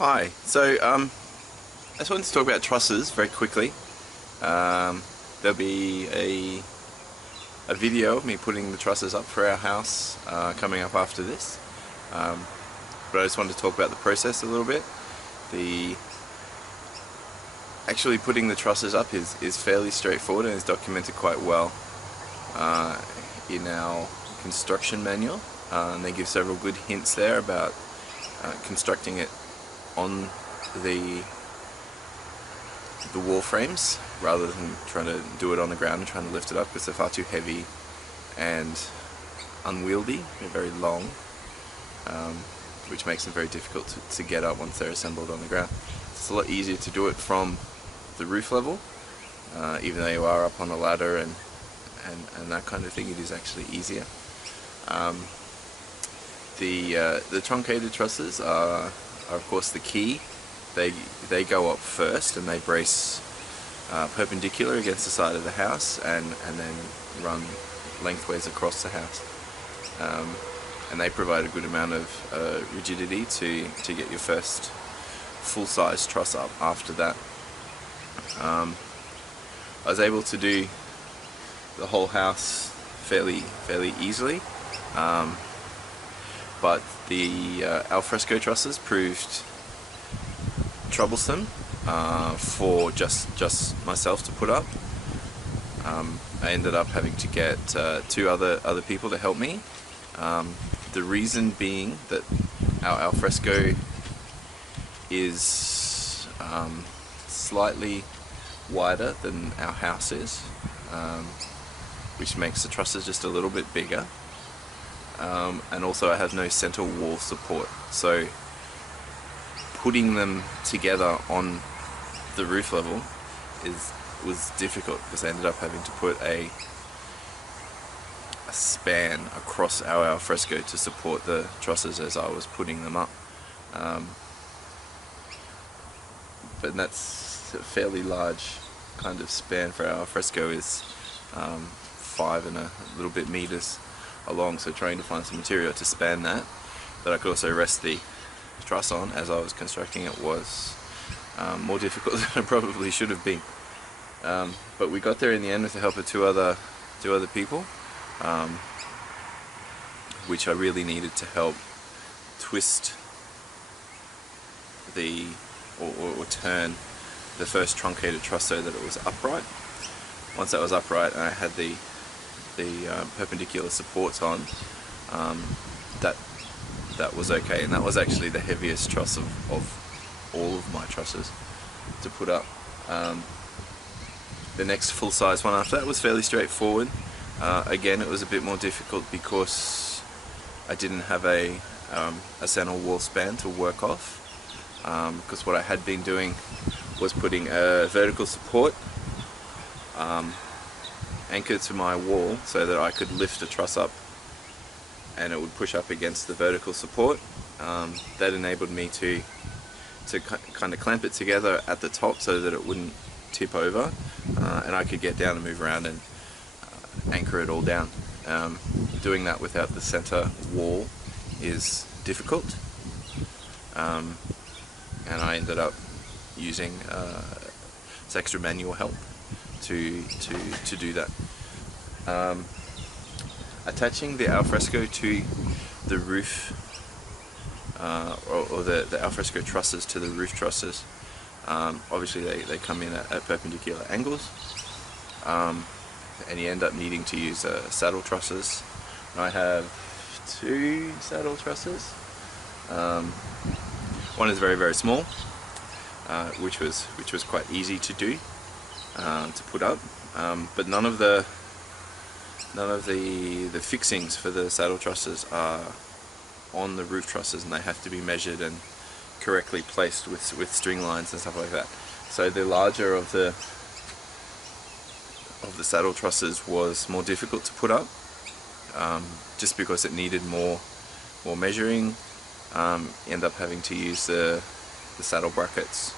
Hi, so I just wanted to talk about trusses very quickly. There'll be a video of me putting the trusses up for our house coming up after this. But I just wanted to talk about the process a little bit. Actually putting the trusses up is fairly straightforward and is documented quite well in our construction manual. And they give several good hints there about constructing it on the wall frames rather than trying to do it on the ground and trying to lift it up, because they're far too heavy and unwieldy. They're very long, which makes them very difficult to get up once they're assembled on the ground. It's a lot easier to do it from the roof level, even though you are up on a ladder and that kind of thing. It is actually easier. The truncated trusses are of course the key. They go up first and they brace perpendicular against the side of the house and then run lengthways across the house. And they provide a good amount of rigidity to get your first full-size truss up after that. I was able to do the whole house fairly easily, but the Alfresco trusses proved troublesome for just myself to put up. I ended up having to get two other people to help me. The reason being that our Alfresco is slightly wider than our house is, which makes the trusses just a little bit bigger. And also I have no center wall support, so putting them together on the roof level was difficult, because I ended up having to put a span across our Alfresco to support the trusses as I was putting them up. But that's a fairly large kind of span for our Alfresco. Is 5 and a little bit meters along, so trying to find some material to span that I could also rest the truss on as I was constructing it was more difficult than it probably should have been. But we got there in the end with the help of two other people, which I really needed to help twist or turn the first truncated truss so that it was upright. Once that was upright and I had the perpendicular supports on, that was okay, and that was actually the heaviest truss of all of my trusses to put up. The next full-size one after that was fairly straightforward. Again, it was a bit more difficult because I didn't have a center wall span to work off, because what I had been doing was putting a vertical support anchored to my wall so that I could lift a truss up and it would push up against the vertical support. That enabled me to kind of clamp it together at the top so that it wouldn't tip over, and I could get down and move around and anchor it all down. Doing that without the center wall is difficult, and I ended up using this extra manual help to do that. Attaching the Alfresco to the roof, or the Alfresco trusses to the roof trusses, obviously they come in at perpendicular angles, and you end up needing to use saddle trusses. I have 2 saddle trusses. One is very small, which was quite easy to do, to put up, but none of the fixings for the saddle trusses are on the roof trusses, and they have to be measured and correctly placed with string lines and stuff like that. So the larger of the saddle trusses was more difficult to put up, just because it needed more measuring. End up having to use the saddle brackets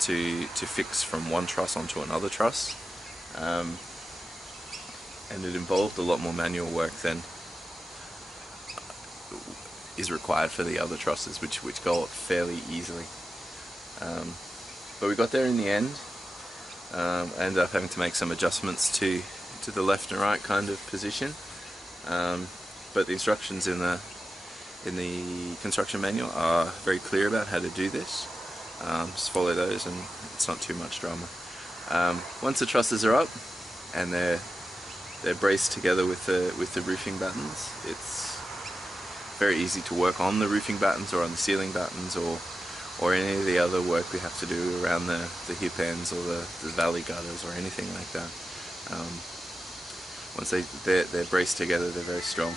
to fix from one truss onto another truss, and it involved a lot more manual work than is required for the other trusses, which go up fairly easily. But we got there in the end. I ended up having to make some adjustments to the left and right kind of position, but the instructions in the construction manual are very clear about how to do this. Just follow those and it's not too much drama. Once the trusses are up and they're braced together with the roofing battens, it's very easy to work on the roofing battens or on the ceiling battens or any of the other work we have to do around the hip ends or the valley gutters or anything like that. Once they're braced together, they're very strong.